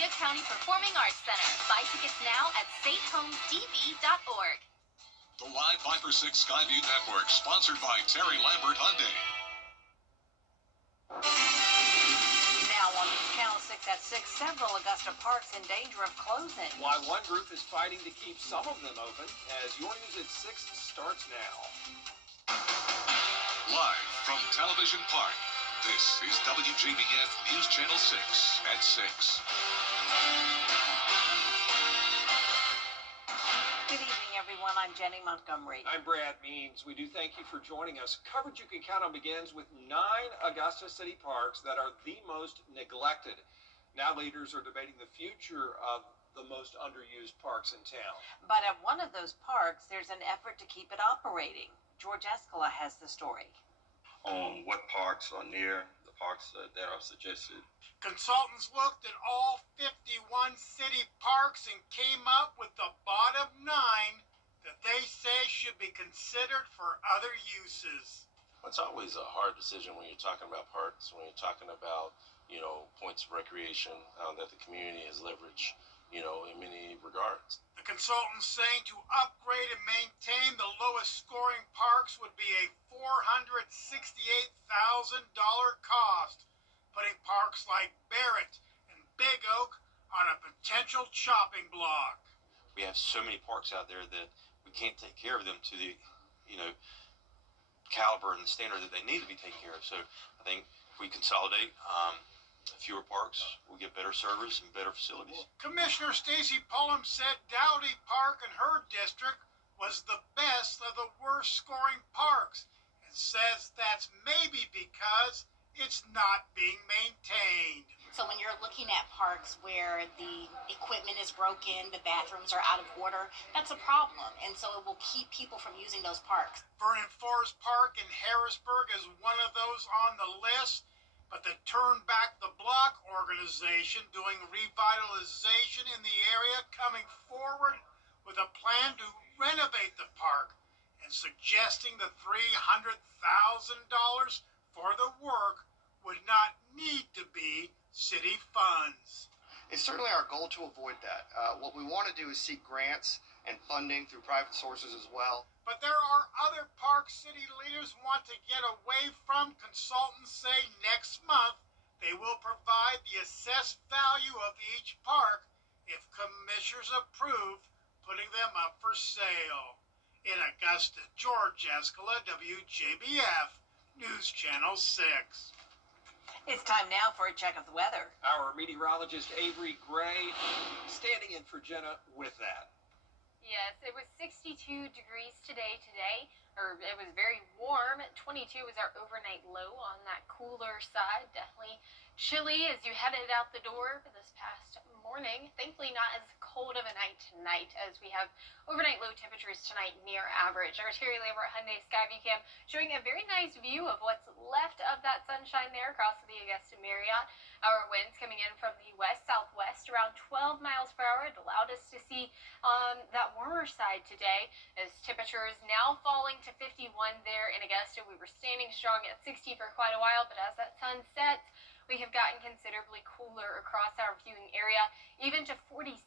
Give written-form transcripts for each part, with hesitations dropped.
Columbia County Performing Arts Center. Buy tickets now at safehomesdv.org. The Live 5 for 6 Skyview Network, sponsored by Terry Lambert Hyundai. Now on Channel 6 at 6, several Augusta parks in danger of closing. Why one group is fighting to keep some of them open, as Your News at 6 starts now. Live from Television Park, this is WJBF News Channel 6 at 6. Good evening, everyone. I'm Jenny Montgomery. I'm Brad Means. We do thank you for joining us. Coverage you can count on begins with 9 Augusta City parks that are the most neglected. Now leaders are debating the future of the most underused parks in town. But at one of those parks, there's an effort to keep it operating. George Escala has the story. On what parks are near the parks that are suggested. Consultants looked at all 51 city parks and came up with the bottom 9 that they say should be considered for other uses. It's always a hard decision when you're talking about parks, when you're talking about, points of recreation that the community has leveraged, in many regards. The consultants saying to upgrade and maintain the lowest scoring parks would be a $468,000 cost, putting parks like Barrett and Big Oak on a potential chopping block. We have so many parks out there that we can't take care of them to the, caliber and the standard that they need to be taken care of. So I think if we consolidate fewer parks, we'll get better service and better facilities. Commissioner Stacy Pullum said Dowdy Park in her district was the best of the worst scoring parks, and says that's maybe because it's not being maintained. So when you're looking at parks where the equipment is broken, the bathrooms are out of order, that's a problem. And so it will keep people from using those parks. Vernon Forest Park in Harrisburg is one of those on the list, but the Turn Back the Block organization doing revitalization in the area coming forward with a plan to renovate the park and suggesting the $300,000 for the work would not need to be city funds. It's certainly our goal to avoid that. What we want to do is seek grants and funding through private sources as well. But there are other park city leaders want to get away from. Consultants say next month they will provide the assessed value of each park if commissioners approve putting them up for sale. In Augusta, George Escala, WJBF, News Channel 6. It's time now for a check of the weather. Our meteorologist Avery Gray standing in for Jenna with that. Yes, it was 62 degrees today, or it was very warm. 22 was our overnight low on that cooler side. Definitely chilly as you headed out the door for this past morning. Thankfully not as cold of a night tonight as we have overnight low temperatures tonight near average. Our Terry Lambert Hyundai Skyview Cam showing a very nice view of what's left of that sunshine there across the Augusta Marriott. Our winds coming in from the west-southwest around 12 miles per hour. It allowed us to see that warmer side today as temperatures now falling to 51 there in Augusta. We were standing strong at 60 for quite a while, but as that sun sets, we have gotten considerably cooler across our viewing area, even to 47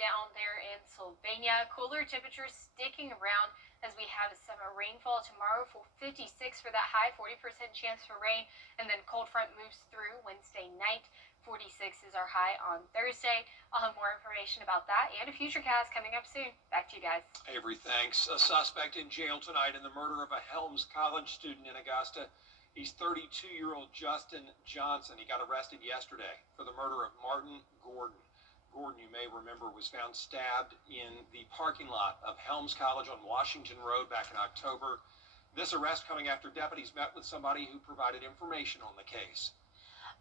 down there in Sylvania. Cooler temperatures sticking around as we have some rainfall tomorrow for 56 for that high, 40% chance for rain, and then cold front moves through Wednesday night. 46 is our high on Thursday. I'll have more information about that and a future cast coming up soon. Back to you guys. Avery, thanks. A suspect in jail tonight in the murder of a Helms College student in Augusta. He's 32-year-old Justin Johnson. He got arrested yesterday for the murder of Martin Gordon. Gordon, you may remember, was found stabbed in the parking lot of Helms College on Washington Road back in October. This arrest coming after deputies met with somebody who provided information on the case.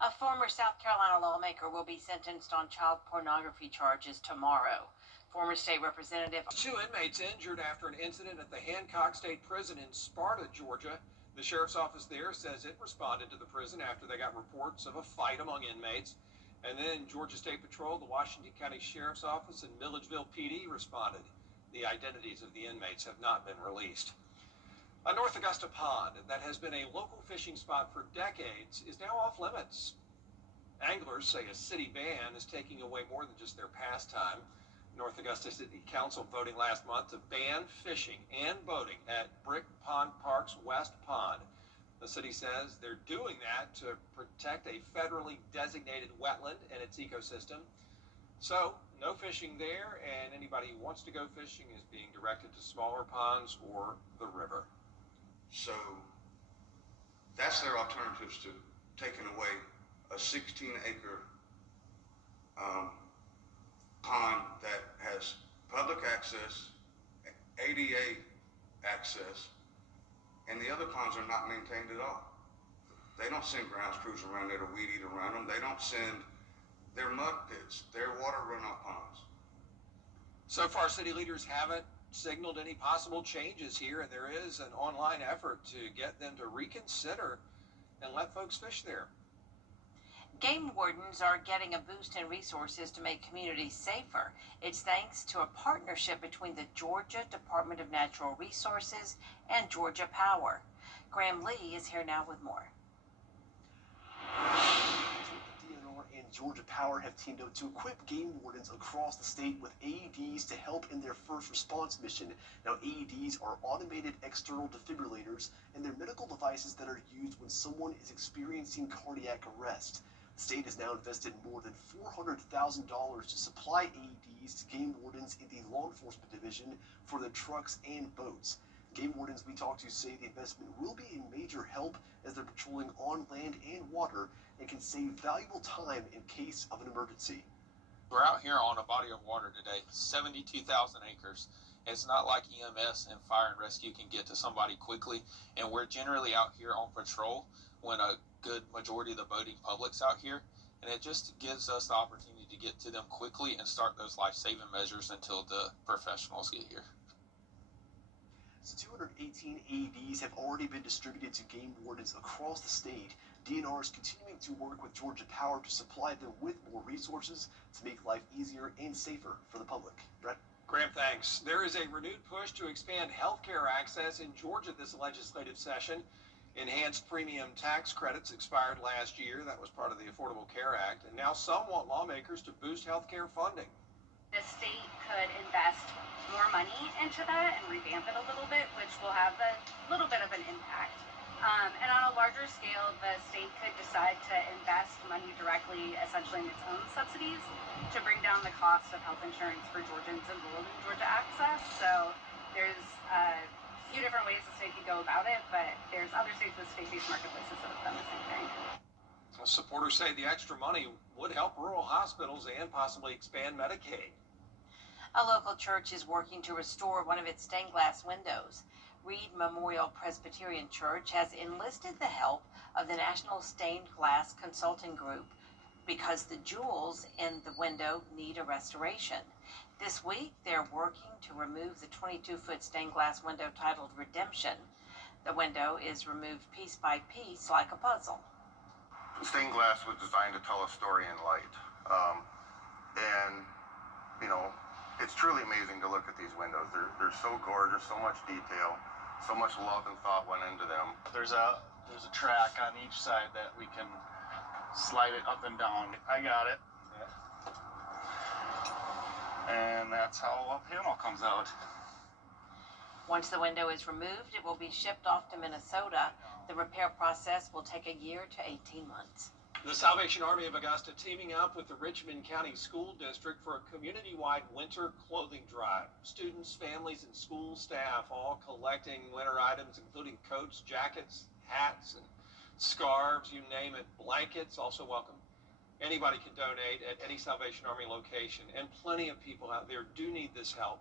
A former South Carolina lawmaker will be sentenced on child pornography charges tomorrow. Former state representative. 2 inmates injured after an incident at the Hancock State Prison in Sparta, Georgia. The sheriff's office there says it responded to the prison after they got reports of a fight among inmates. And then Georgia State Patrol, the Washington County Sheriff's Office, and Milledgeville PD responded. The identities of the inmates have not been released. A North Augusta pond that has been a local fishing spot for decades is now off limits. Anglers say a city ban is taking away more than just their pastime. North Augusta City Council voting last month to ban fishing and boating at Brick Pond Park's West Pond. The city says they're doing that to protect a federally designated wetland and its ecosystem. So, no fishing there, and anybody who wants to go fishing is being directed to smaller ponds or the river. So, that's their alternatives to taking away a 16-acre pond that has public access, ADA access, and the other ponds are not maintained at all. They don't send grounds crews around there to weed eat around them. They don't send their mud pits, their water runoff ponds. So far, city leaders haven't signaled any possible changes here, and there is an online effort to get them to reconsider and let folks fish there. Game wardens are getting a boost in resources to make communities safer. It's thanks to a partnership between the Georgia Department of Natural Resources and Georgia Power. Graham Lee is here now with more. The DNR and Georgia Power have teamed up to equip game wardens across the state with AEDs to help in their first response mission. Now, AEDs are automated external defibrillators, and they're medical devices that are used when someone is experiencing cardiac arrest. The state has now invested more than $400,000 to supply AEDs to game wardens in the law enforcement division for their trucks and boats. Game wardens we talked to say the investment will be a major help as they're patrolling on land and water and can save valuable time in case of an emergency. We're out here on a body of water today, 72,000 acres. It's not like EMS and fire and rescue can get to somebody quickly, and we're generally out here on patrol when a good majority of the boating public's out here, and it just gives us the opportunity to get to them quickly and start those life-saving measures until the professionals get here. So 218 AEDs have already been distributed to game wardens across the state. DNR is continuing to work with Georgia Power to supply them with more resources to make life easier and safer for the public. Brett? Graham, thanks. There is a renewed push to expand health care access in Georgia this legislative session. Enhanced premium tax credits expired last year. That was part of the Affordable Care Act. And now some want lawmakers to boost health care funding. The state could invest more money into that and revamp it a little bit, which will have a little bit of an impact. And on a larger scale, the state could decide to invest money directly, essentially in its own subsidies, to bring down the cost of health insurance for Georgians enrolled in Georgia Access. So there's a few different ways the state could go about it, but there's other states with state-based marketplaces that have done the same thing. Supporters say the extra money would help rural hospitals and possibly expand Medicaid. A local church is working to restore one of its stained glass windows. Reed Memorial Presbyterian Church has enlisted the help of the National Stained Glass Consulting Group because the jewels in the window need a restoration. This week, they're working to remove the 22-foot stained glass window titled Redemption. The window is removed piece by piece like a puzzle. Stained glass was designed to tell a story in light. And, you know, it's truly amazing to look at these windows. They're so gorgeous, so much detail, so much love and thought went into them. There's a track on each side that we can slide it up and down. I got it. And that's how a panel comes out. Once the window is removed, it will be shipped off to Minnesota. The repair process will take a year to 18 months. The Salvation Army of Augusta teaming up with the Richmond County School District for a community-wide winter clothing drive. Students, families, and school staff all collecting winter items, including coats, jackets, hats, and scarves, you name it, blankets, also welcome. Anybody can donate at any Salvation Army location, and plenty of people out there do need this help.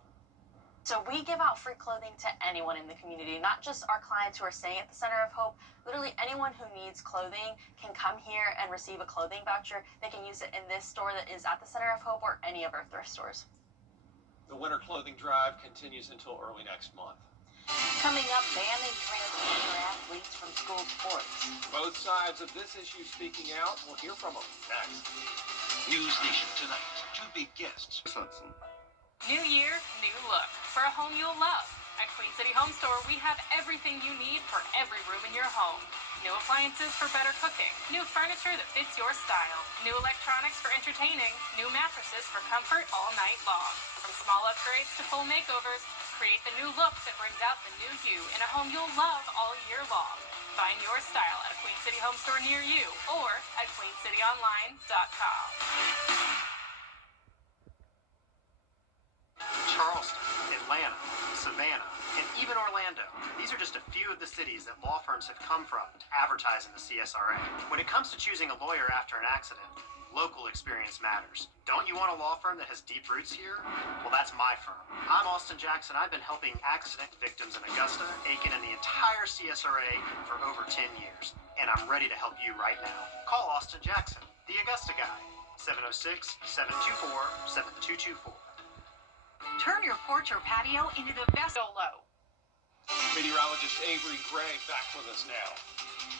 So we give out free clothing to anyone in the community, not just our clients who are staying at the Center of Hope. Literally anyone who needs clothing can come here and receive a clothing voucher. They can use it in this store that is at the Center of Hope or any of our thrift stores. The winter clothing drive continues until early next month. Coming up, banning transgender athletes from school sports. Both sides of this issue speaking out. We'll hear from them next. News Nation tonight. Two big guests. New year, new look. For a home you'll love. At Queen City Home Store, we have everything you need for every room in your home. New appliances for better cooking. New furniture that fits your style. New electronics for entertaining. New mattresses for comfort all night long. From small upgrades to full makeovers, create the new look that brings out the new you in a home you'll love all year long. Find your style at a Queen City home store near you or at queencityonline.com. Charleston, Atlanta, Savannah, and even Orlando. These are just a few of the cities that law firms have come from to advertise in the CSRA. When it comes to choosing a lawyer after an accident, local experience matters. Don't you want a law firm that has deep roots here? Well, that's my firm. I'm Austin Jackson. I've been helping accident victims in Augusta, Aiken, and the entire CSRA for over 10 years. And I'm ready to help you right now. Call Austin Jackson, the Augusta guy. 706-724-7224. Turn your porch or patio into the best. Low. Meteorologist Avery Gray back with us now.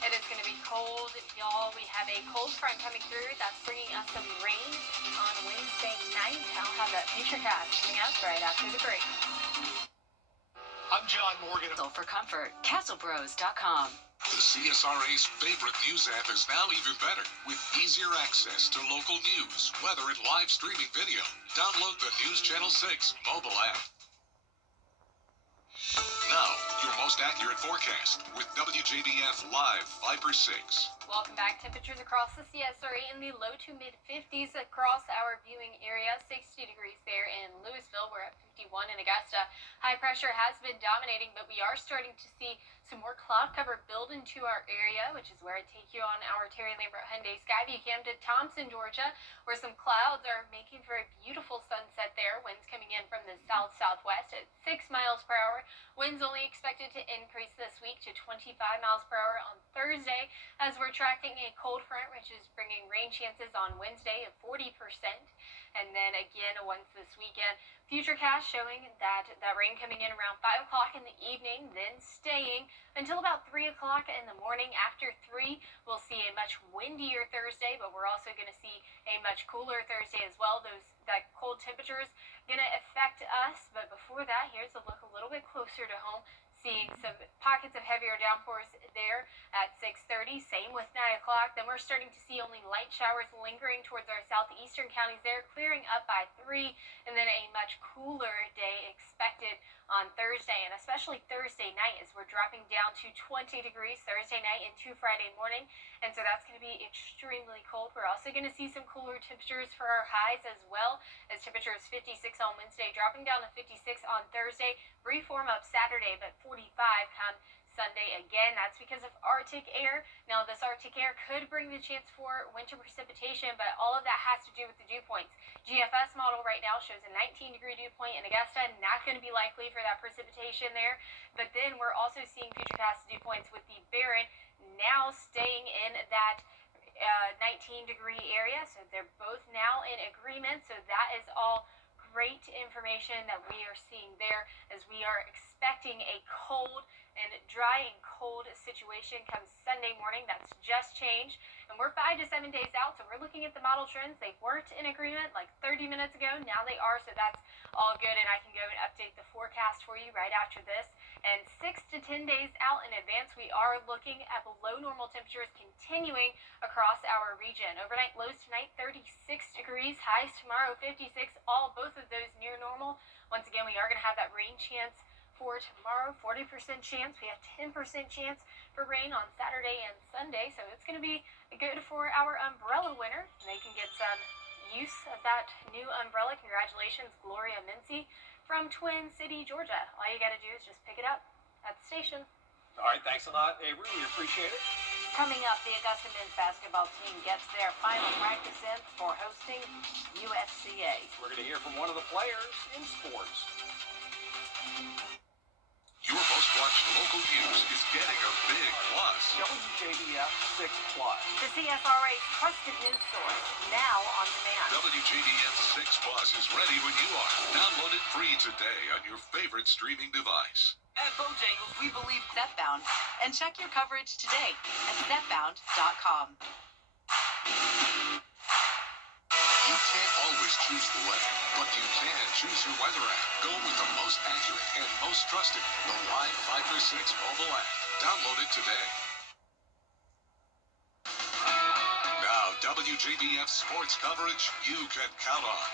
It is going to be cold, y'all. We have a cold front coming through. That's bringing us some rain on Wednesday night. I'll have that futurecast coming up right after the break. I'm John Morgan. For comfort, castlebros.com. The CSRA's favorite news app is now even better with easier access to local news, weather, and live streaming video. Download the News Channel 6 mobile app. Now, your most accurate forecast with WJBF Live 5/6. Welcome back. Temperatures across the CSRA in the low to mid 50s across our viewing area. 60 degrees there in Louisville. We're at 51 in Augusta. High pressure has been dominating, but we are starting to see some more cloud cover build into our area, which is where I take you on our Terry Lambert Hyundai Skyview Cam to Thompson, Georgia, where some clouds are making for a beautiful sunset there. Winds coming in from the south-southwest at 6 miles per hour. Winds only expected to increase this week to 25 miles per hour on Thursday, as we're tracking a cold front, which is bringing rain chances on Wednesday of 40%. And then again, once this weekend, futurecast showing that rain coming in around 5 o'clock in the evening, then staying until about 3 o'clock in the morning. After 3, we'll see a much windier Thursday, but we're also going to see a much cooler Thursday as well. That cold temperature is going to affect us, but before that, here's a look a little bit closer to home. Seeing some pockets of heavier downpours there at 6:30. Same with 9 o'clock. Then we're starting to see only light showers lingering towards our southeastern counties there, clearing up by 3. And then a much cooler day expected on Thursday, and especially Thursday night, as we're dropping down to 20 degrees Thursday night into Friday morning. And so that's going to be extremely cold. We're also going to see some cooler temperatures for our highs as well, as temperatures 56 on Wednesday, dropping down to 56 on Thursday. Brief warm up Saturday, but 45 come Sunday. Again, that's because of Arctic air. Now, this Arctic air could bring the chance for winter precipitation, but all of that has to do with the dew points. GFS model right now shows a 19-degree dew point in Augusta. Not going to be likely for that precipitation there. But then we're also seeing futurecast dew points with the Barren now staying in that 19-degree area. So they're both now in agreement. So that is all great information that we are seeing there, as we are expecting a cold and dry and cold situation come Sunday morning. That's just changed, and we're 5 to 7 days out, so we're looking at the model trends. They weren't in agreement like 30 minutes ago. Now they are, so that's all good, and I can go and update the forecast for you right after this. And 6 to 10 days out in advance, we are looking at below normal temperatures continuing across our region. Overnight lows tonight, 36 degrees. Highs tomorrow, 56. Both of those near normal. Once again, we are going to have that rain chance for tomorrow, 40% chance. We have 10% chance for rain on Saturday and Sunday, so it's going to be good for our umbrella winter. They can get some use of that new umbrella. Congratulations, Gloria Mincy from Twin City, Georgia. All you got to do is just pick it up at the station. All right, thanks a lot, Avery. We appreciate it. Coming up, the Augusta men's basketball team gets their final practice in for hosting USCA. We're going to hear from one of the players in sports. Your most watched local news is getting a big plus. WJBF 6 Plus. The CSRA's trusted news source, now on demand. WJBF 6 Plus is ready when you are. Download it free today on your favorite streaming device. At Bojangles, we believe stepbound. And check your coverage today at stepbound.com. You can't always choose the weather, but you can choose your weather app. Go with the most accurate and most trusted, the Live 5/6 mobile app. Download it today. WJBF sports coverage you can count on.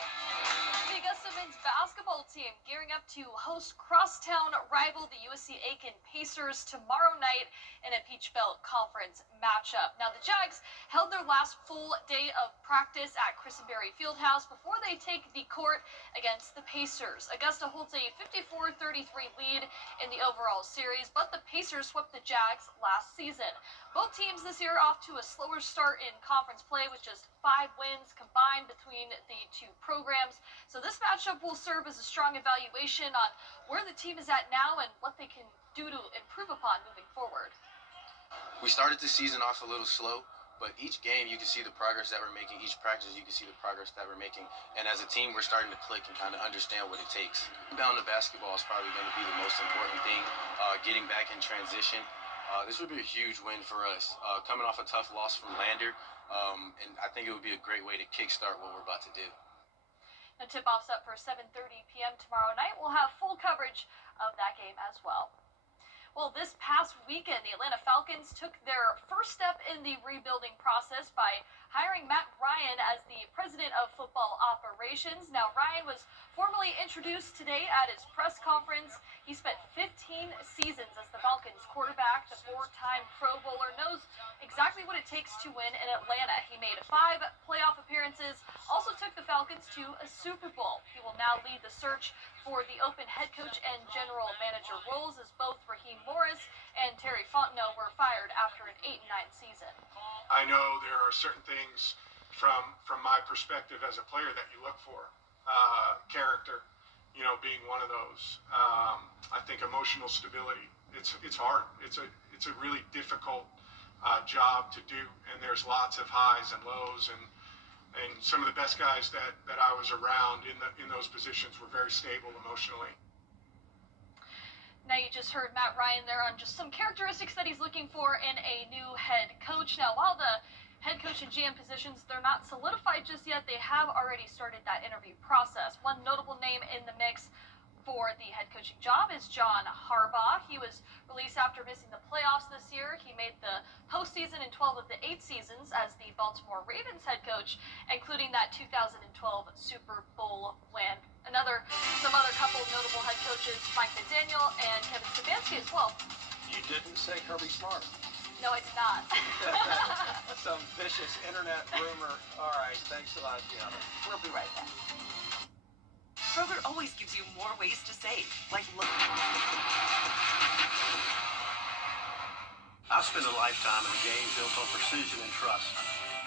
The Augusta men's basketball team gearing up to host crosstown rival the USC Aiken Pacers tomorrow night in a Peach Belt Conference matchup. Now, the Jags held their last full day of practice at Christenberry Fieldhouse before they take the court against the Pacers. Augusta holds a 54-33 lead in the overall series, but the Pacers swept the Jags last season. Both teams this year off to a slower start in conference play with just 5 wins combined between the two programs. So this matchup will serve as a strong evaluation on where the team is at now and what they can do to improve upon moving forward. We started the season off a little slow, but each game you can see the progress that we're making. Each practice you can see the progress that we're making. And as a team, we're starting to click and kind of understand what it takes. Down to basketball is probably going to be the most important thing. Getting back in transition. This would be a huge win for us. Coming off a tough loss from Lander, and I think it would be a great way to kickstart what we're about to do. The tip-off's up for 7:30 p.m. tomorrow night. We'll have full coverage of that game as well. Well, this past weekend, the Atlanta Falcons took their first step in the rebuilding process by hiring Matt Ryan as the president of football operations. Now, Ryan was formally introduced today at his press conference. He spent 15 seasons as the Falcons quarterback. The 4-time Pro Bowler knows exactly what it takes to win in Atlanta. He made 5 playoff appearances, also took the Falcons to a Super Bowl. He will now lead the search for the open head coach and general manager roles, as both Raheem Morris and Terry Fontenot were fired after an 8-9 season. I know there are certain things from my perspective as a player that you look for. Character, being one of those. I think emotional stability. It's hard. It's a really difficult job to do, and there's lots of highs and lows, and some of the best guys that I was around in those positions were very stable emotionally. Now you just heard Matt Ryan there on just some characteristics that he's looking for in a new head coach. Now, while the head coach and GM positions, they're not solidified just yet, they have already started that interview process. One notable name in the mix for the head coaching job is John Harbaugh. He was released after missing the playoffs this year. He made the postseason in 12 of the 8 seasons as the Baltimore Ravens head coach, including that 2012 Super Bowl win. Some other couple of notable head coaches, Mike McDaniel and Kevin Stefanski as well. You didn't say Kirby Smart. No, I did not. Some vicious internet rumor. All right, thanks a lot, Gianna. We'll be right back. Kroger always gives you more ways to save, like look. I've spent a lifetime in a game built on precision and trust.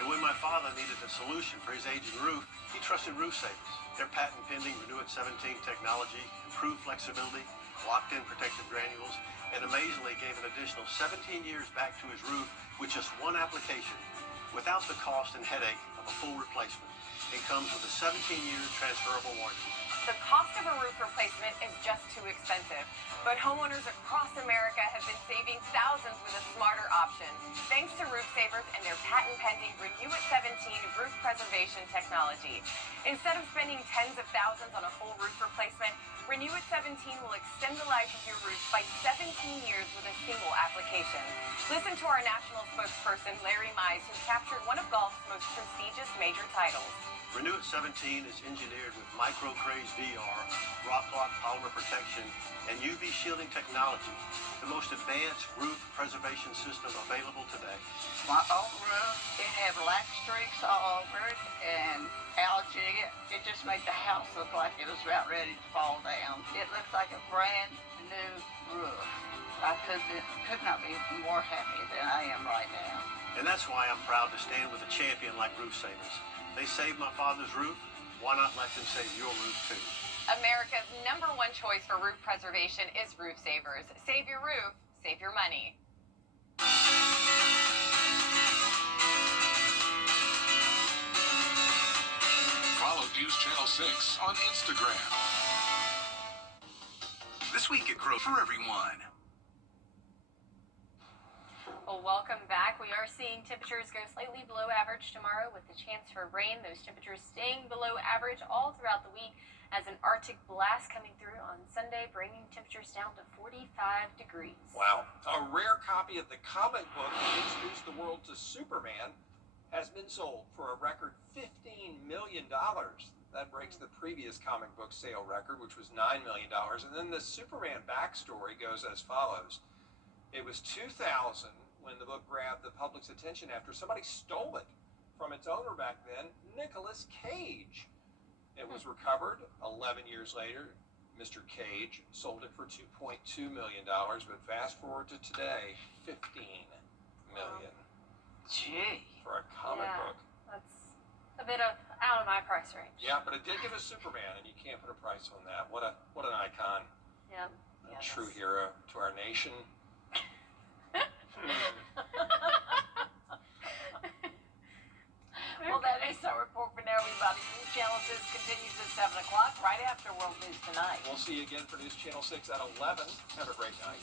And when my father needed a solution for his aging roof, he trusted Roof Savers. Their patent-pending Renew It 17 technology, improved flexibility, locked-in protective granules, and amazingly gave an additional 17 years back to his roof with just one application, without the cost and headache of a full replacement. It comes with a 17-year transferable warranty. The cost of a roof replacement is just too expensive, but homeowners across America have been saving thousands with a smarter option, thanks to Roof Savers and their patent-pending Renew It 17 roof preservation technology. Instead of spending tens of thousands on a full roof replacement, Renew It 17 will extend the life of your roof by 17 years with a single application. Listen to our national spokesperson, Larry Mize, who captured one of golf's most prestigious major titles. Renew It 17 is engineered with micro-craze VR, rock lock polymer protection, and UV shielding technology, the most advanced roof preservation system available today. My old roof, it had black streaks all over it and algae. It just made the house look like it was about ready to fall down. It looks like a brand new roof. I could not be more happy than I am right now. And that's why I'm proud to stand with a champion like Roof Savers. They saved my father's roof. Why not let them save your roof too? America's #1 choice for roof preservation is Roof Savers. Save your roof, save your money. Follow News Channel 6 on Instagram. This week at Grow for Everyone. Well, welcome back. We are seeing temperatures go slightly below average tomorrow with the chance for rain. Those temperatures staying below average all throughout the week as an Arctic blast coming through on Sunday, bringing temperatures down to 45 degrees. Wow. A rare copy of the comic book that introduced the world to Superman has been sold for a record $15 million. That breaks the previous comic book sale record, which was $9 million. And then the Superman backstory goes as follows. It was 2000 when the book grabbed the public's attention after somebody stole it from its owner back then, Nicolas Cage. It was recovered 11 years later. Mr. Cage sold it for $2.2 million, but fast forward to today, $15 million. Gee. For a comic book. That's a bit out of my price range. Yeah, but it did give us Superman, and you can't put a price on that. What an icon. Yeah. A true hero to our nation. Well, that is our report for now, everybody. News Channel 6 continues at 7 o'clock, right after World News Tonight. We'll see you again for News Channel 6 at 11. Have a great night.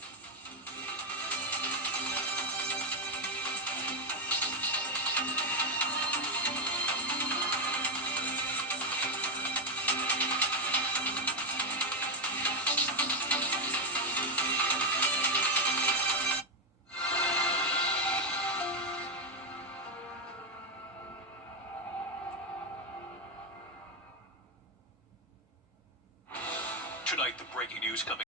Tonight, the breaking news coming